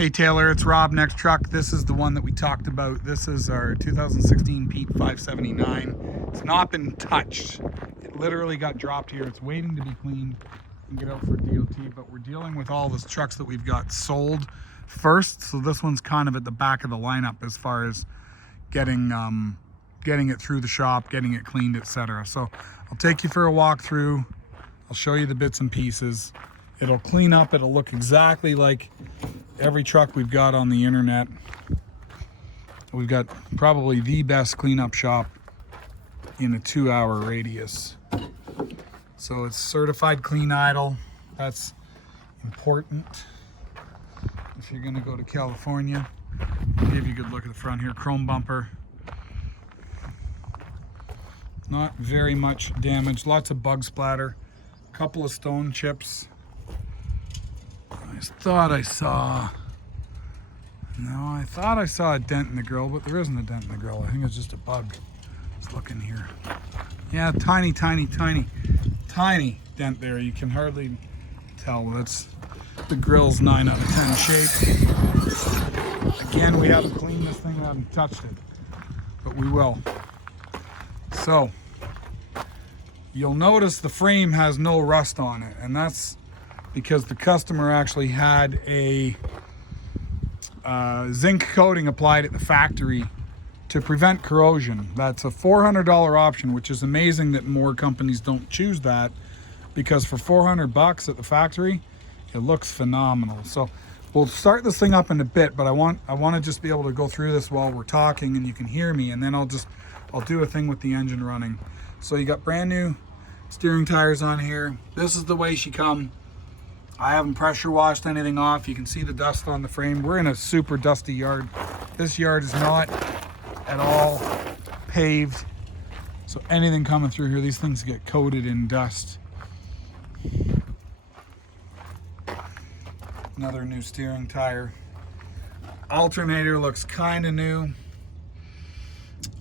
Hey Taylor, it's Rob. Next truck. This is the one that we talked about. This is our 2016 Pete 579. It's not been touched. It literally got dropped here. It's waiting to be cleaned and get out for DOT, but we're dealing with all the trucks that we've got sold first. So this one's kind of at the back of the lineup as far as getting it through the shop, getting it cleaned, etc. So I'll take you for a walk through. I'll show you the bits and pieces. It'll clean up. It'll look exactly like every truck we've got on the internet. We've got probably the best cleanup shop in a 2-hour radius. So it's certified clean idle. That's important if you're gonna go to California. I'll give you a good look at the front here. Chrome bumper. Not very much damage. Lots of bug splatter. A couple of stone chips. I thought I saw a dent in the grill, but there isn't a dent in the grill. I think it's just a bug. Let's look in here. Yeah, tiny dent there. You can hardly tell. That's the grill's 9 out of 10 shape. Again, we haven't cleaned this thing, we haven't touched it, but we will. So you'll notice the frame has no rust on it, and that's because the customer actually had a zinc coating applied at the factory to prevent corrosion. That's a $400 option, which is amazing that more companies don't choose that, because for $400 at the factory, it looks phenomenal. So we'll start this thing up in a bit, but I want to just be able to go through this while we're talking and you can hear me, and then I'll do a thing with the engine running. So you got brand new steering tires on here. This is the way she come. I haven't pressure washed anything off. You can see the dust on the frame. We're in a super dusty yard. This yard is not at all paved. So anything coming through here, these things get coated in dust. Another new steering tire. Alternator looks kind of new.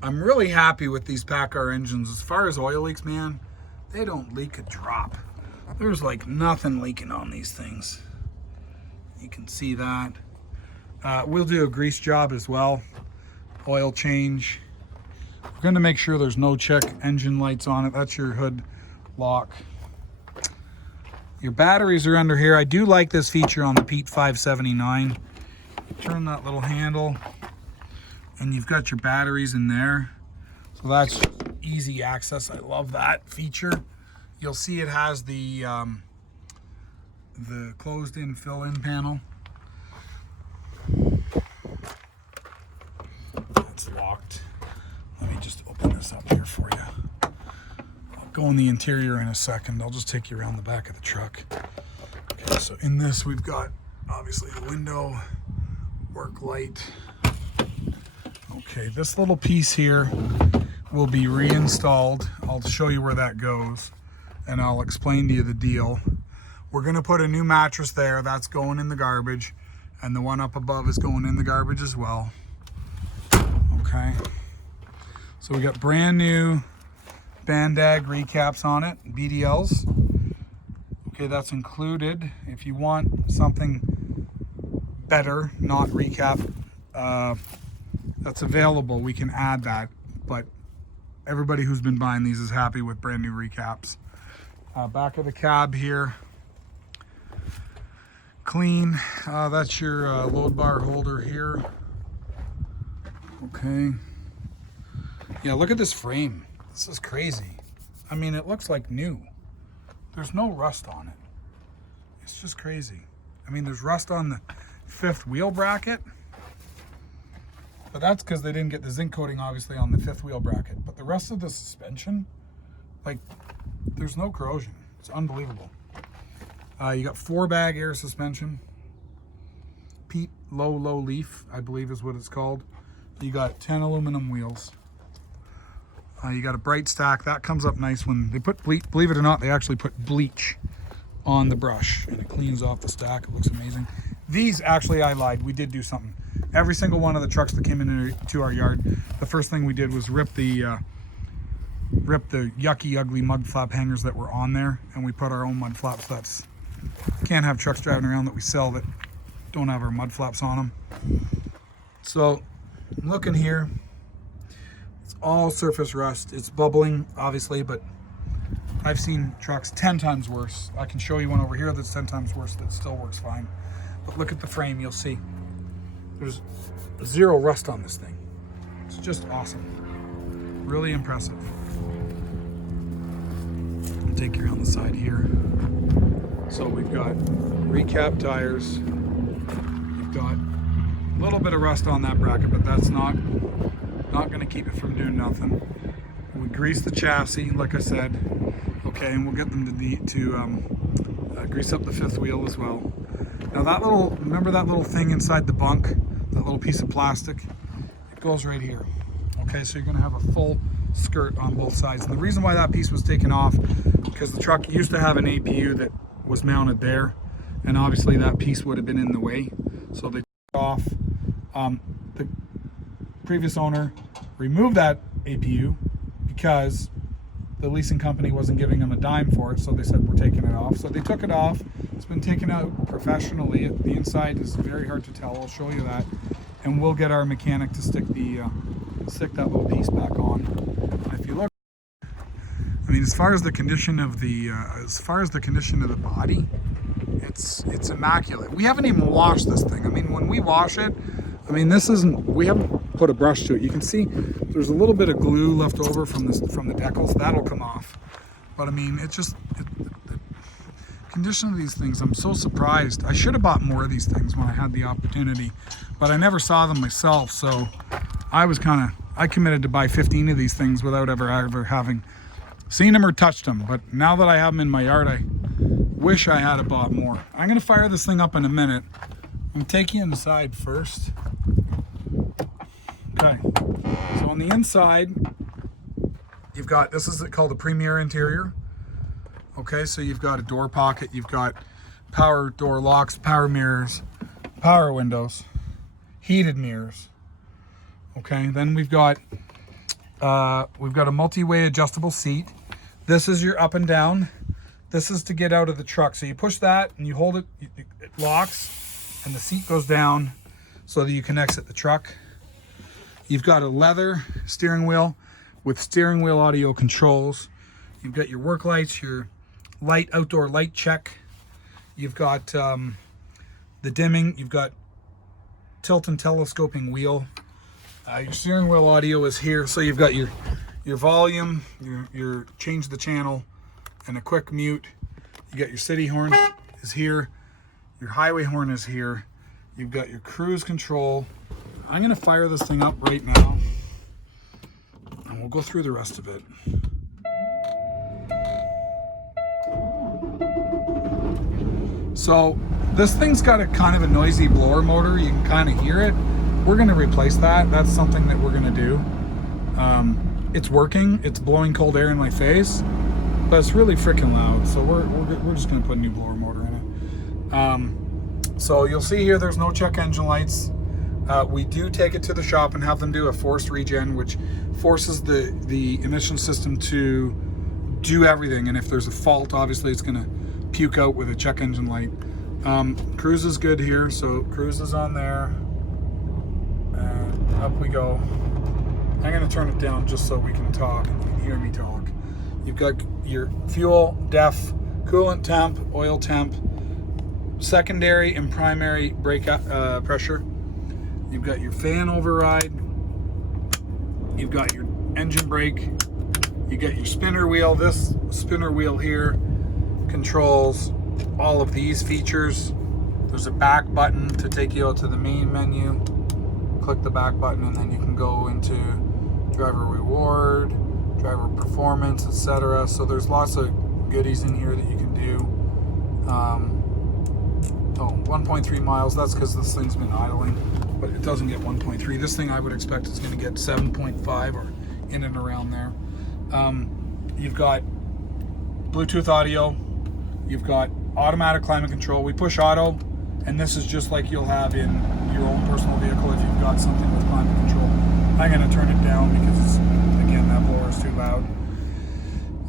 I'm really happy with these PACCAR engines. As far as oil leaks, man, they don't leak a drop. There's like nothing leaking on these things. You can see that. We'll do a grease job as well. Oil change. We're going to make sure there's no check engine lights on it. That's your hood lock. Your batteries are under here. I do like this feature on the Pete 579. Turn that little handle and you've got your batteries in there. So that's easy access. I love that feature. You'll see it has the closed-in fill-in panel. It's locked. Let me just open this up here for you. I'll go in the interior in a second. I'll just take you around the back of the truck. Okay, so in this we've got obviously the window, work light. Okay, this little piece here will be reinstalled. I'll show you where that goes, and I'll explain to you the deal. We're gonna put a new mattress there. That's going in the garbage, and the one up above is going in the garbage as well. Okay, so we got brand new Bandag recaps on it, BDLs. Okay, that's included. If you want something better, not recap, that's available. We can add that, but everybody who's been buying these is happy with brand new recaps. Back of the cab here, clean. That's your load bar holder here. Okay. Yeah, look at this frame. This is crazy. I mean, it looks like new. There's no rust on it. It's just crazy. I mean, there's rust on the 5th wheel bracket, but that's because they didn't get the zinc coating, obviously, on the 5th wheel bracket. But the rest of the suspension, like, there's no corrosion. It's unbelievable. You got 4-bag air suspension. Pete low leaf, I believe is what it's called. You got 10 aluminum wheels. You got a bright stack. That comes up nice when they put bleach. Believe it or not, they actually put bleach on the brush, and it cleans off the stack. It looks amazing. These, actually, I lied. We did do something. Every single one of the trucks that came into our yard, the first thing we did was rip the yucky, ugly mud flap hangers that were on there, and we put our own mud flaps. That's, can't have trucks driving around that we sell that don't have our mud flaps on them. So I'm looking here. It's all surface rust. It's bubbling, obviously, but I've seen trucks 10 times worse. I can show you one over here that's 10 times worse that still works fine. But look at the frame, you'll see. There's zero rust on this thing. It's just awesome. Really impressive. I'll take you around the side here. So we've got recap tires. You've got a little bit of rust on that bracket, but that's not going to keep it from doing nothing. We grease the chassis, like I said. Okay, and we'll get them to grease up the fifth wheel as well. Now that little, remember that little thing inside the bunk, that little piece of plastic? It goes right here. Okay, so you're gonna have a full skirt on both sides. And the reason why that piece was taken off, because the truck used to have an APU that was mounted there, and obviously that piece would have been in the way. So they took it off. The previous owner removed that APU because the leasing company wasn't giving them a dime for it, so they said we're taking it off. So they took it off. It's been taken out professionally. The inside is very hard to tell. I'll show you that, and we'll get our mechanic to stick that little piece back on. And if you look, I mean, as far as the condition of the body, it's immaculate. We haven't even washed this thing. I mean, when we wash it, I mean, we haven't put a brush to it. You can see there's a little bit of glue left over from the decals. That'll come off. But I mean, the condition of these things, I'm so surprised. I should have bought more of these things when I had the opportunity, but I never saw them myself. So I committed to buy 15 of these things without ever having seen them or touched them. But now that I have them in my yard, I wish I had bought more. I'm gonna fire this thing up in a minute. I'm taking you inside first. Okay, so on the inside, you've got, this is called the Premier interior. Okay, so you've got a door pocket, you've got power door locks, power mirrors, power windows, heated mirrors. Okay, then we've got a multi-way adjustable seat. This is your up and down. This is to get out of the truck. So you push that and you hold it, it locks, and the seat goes down so that you can exit the truck. You've got a leather steering wheel with steering wheel audio controls. You've got your work lights, your outdoor light check. You've got the dimming. You've got tilt and telescoping wheel. Your steering wheel audio is here. So you've got your volume, your change the channel, and a quick mute. You got your city horn is here. Your highway horn is here. You've got your cruise control. I'm gonna fire this thing up right now, and we'll go through the rest of it. So this thing's got a kind of a noisy blower motor. You can kind of hear it. We're gonna replace that. That's something that we're gonna do. It's working. It's blowing cold air in my face, but it's really freaking loud. So we're just gonna put a new blower motor in it. So you'll see here, there's no check engine lights. We do take it to the shop and have them do a forced regen, which forces the emission system to do everything. And if there's a fault, obviously it's gonna puke out with a check engine light. Cruise is good here, so cruise is on there. And up we go. I'm gonna turn it down just so we can talk and you can hear me talk. You've got your fuel, def, coolant temp, oil temp, secondary and primary brake pressure. You've got your fan override. You've got your engine brake. You get your spinner wheel. This spinner wheel here controls all of these features. There's a back button to take you out to the main menu. Click the back button and then you can go into driver reward, driver performance, etc. So there's lots of goodies in here that you can do. 1.3 miles, that's because this thing's been idling, but it doesn't get 1.3. This thing I would expect is going to get 7.5 or in and around there. You've got Bluetooth audio, you've got automatic climate control. We push auto, and this is just like you'll have in your own personal vehicle if you've got something with climate control. I'm going to turn it down because, again, that blower is too loud.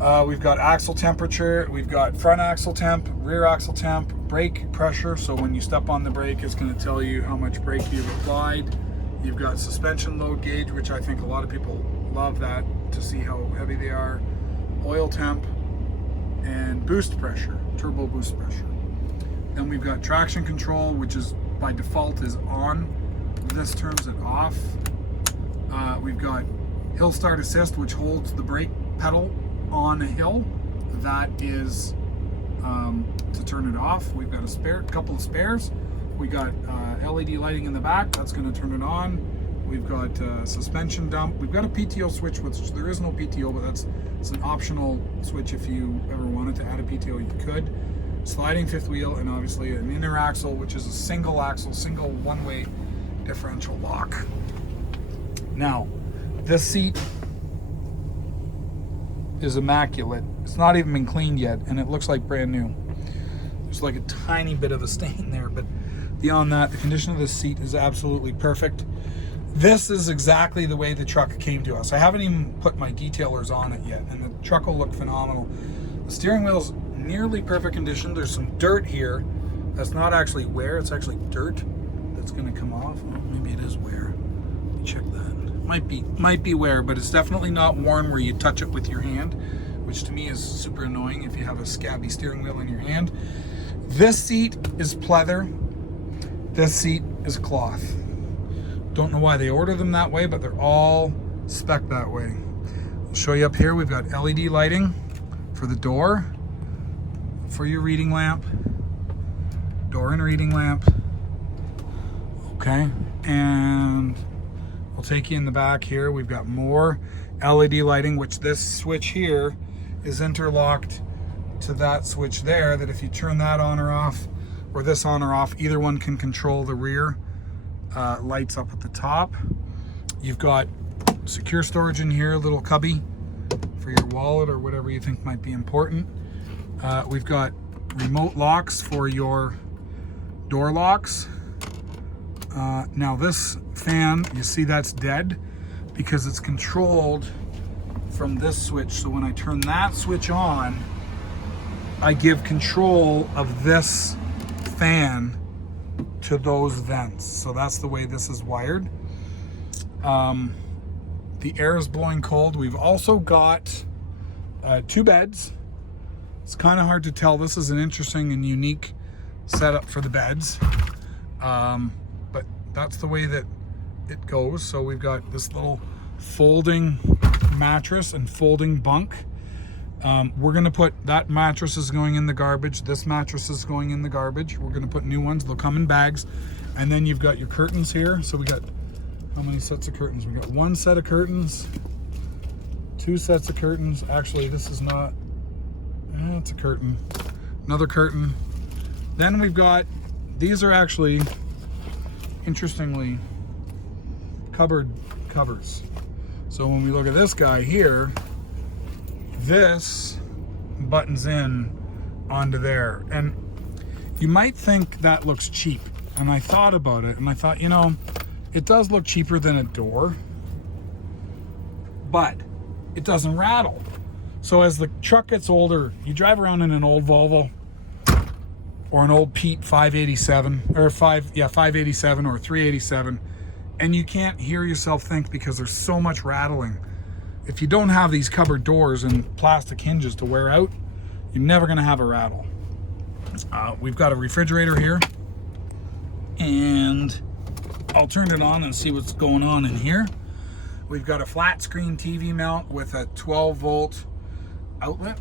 We've got axle temperature, we've got front axle temp, rear axle temp, brake pressure. So when you step on the brake, it's going to tell you how much brake you've applied. You've got suspension load gauge, which I think a lot of people love that to see how heavy they are. Oil temp and boost pressure, turbo boost pressure. Then we've got traction control, which is by default is on. This turns it off. We've got hill start assist, which holds the brake pedal on a hill. That is to turn it off. We've got a couple of spares. We got LED lighting in the back. That's going to turn it on. We've got suspension dump. We've got a PTO switch, which there is no PTO, but it's an optional switch. If you ever wanted to add a PTO, you could. Sliding fifth wheel, and obviously an inner axle, which is a single axle, single one-way differential lock. Now, this seat is immaculate. It's not even been cleaned yet, and it looks like brand new. There's like a tiny bit of a stain there, but beyond that, the condition of this seat is absolutely perfect. This is exactly the way the truck came to us. I haven't even put my detailers on it yet, and the truck will look phenomenal. The steering wheel's nearly perfect condition. There's some dirt here. That's not actually wear, it's actually dirt that's gonna come off. Well, maybe it is wear. Let me check that. Might be wear, but it's definitely not worn where you touch it with your hand, which to me is super annoying if you have a scabby steering wheel in your hand. This seat is pleather. This seat is cloth. Don't know why they order them that way, but they're all spec'd that way. I'll show you up here. We've got LED lighting for the door, for your reading lamp, door and reading lamp. Okay, and I'll take you in the back here. We've got more LED lighting, which this switch here is interlocked to that switch there, that if you turn that on or off, or this on or off, either one can control the rear lights up at the top. You've got secure storage in here, a little cubby for your wallet or whatever you think might be important. We've got remote locks for your door locks. Now this fan, you see that's dead because it's controlled from this switch. So when I turn that switch on, I give control of this fan to those vents. So that's the way this is wired. The air is blowing cold. We've also got 2 beds. It's kind of hard to tell. This is an interesting and unique setup for the beds. But that's the way that it goes. So we've got this little folding mattress and folding bunk. We're gonna put, that mattress is going in the garbage. This mattress is going in the garbage. We're gonna put new ones. They'll come in bags. And then you've got your curtains here. So we got, how many sets of curtains? We got 1 set of curtains, 2 sets of curtains. Actually, this is not, it's a curtain. Another curtain. Then we've got, these are actually, interestingly, cupboard covers. So when we look at this guy here, this buttons in onto there. And you might think that looks cheap. And I thought about it, and I thought, you know, it does look cheaper than a door, but it doesn't rattle. So as the truck gets older, you drive around in an old Volvo or an old Pete 587 or 587 or 387, and you can't hear yourself think because there's so much rattling. If you don't have these cupboard doors and plastic hinges to wear out, you're never gonna have a rattle. We've got a refrigerator here, and I'll turn it on and see what's going on in here. We've got a flat screen TV mount with a 12 volt outlet.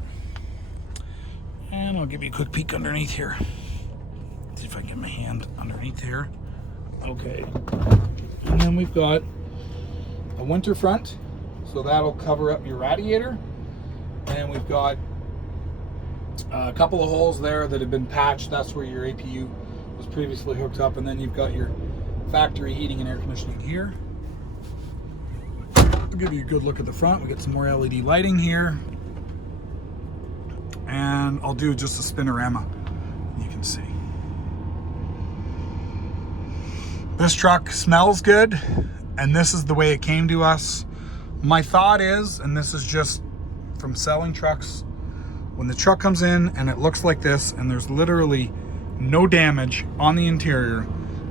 And I'll give you a quick peek underneath here. See if I can get my hand underneath here. Okay. And then we've got a winter front, so that'll cover up your radiator. And we've got a couple of holes there that have been patched. That's where your APU was previously hooked up. And then you've got your factory heating and air conditioning here. I'll give you a good look at the front. We got some more LED lighting here. And I'll do just a spinorama, you can see. This truck smells good, and this is the way it came to us. My thought is, and this is just from selling trucks. When the truck comes in and it looks like this and there's literally no damage on the interior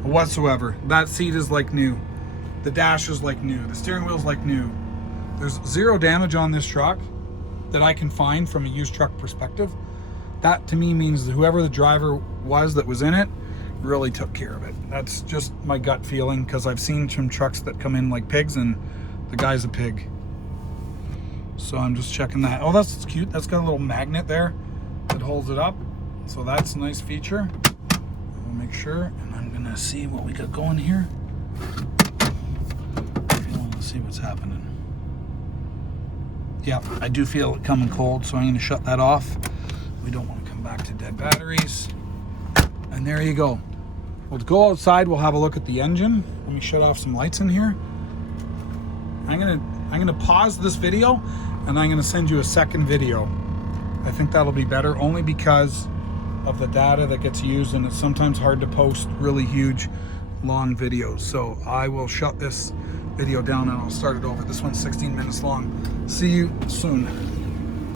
whatsoever, that seat is like new, the dash is like new, the steering wheel is like new, there's zero damage on this truck that I can find from a used truck perspective, that to me means that whoever the driver was that was in it really took care of it. That's just my gut feeling, because I've seen some trucks that come in like pigs and the guy's a pig. So I'm just checking that. Oh, that's cute. That's got a little magnet there that holds it up. So that's a nice feature. We'll make sure, and I'm gonna see what we got going here. Let's see what's happening. Yeah, I do feel it coming cold, so I'm gonna shut that off. We don't want to come back to dead batteries. And there you go. We'll go outside, we'll have a look at the engine. Let me shut off some lights in here. I'm gonna pause this video and I'm gonna send you a second video. I think that'll be better, only because of the data that gets used, and it's sometimes hard to post really huge, long videos. So I will shut this video down and I'll start it over. This one's 16 minutes long. See you soon.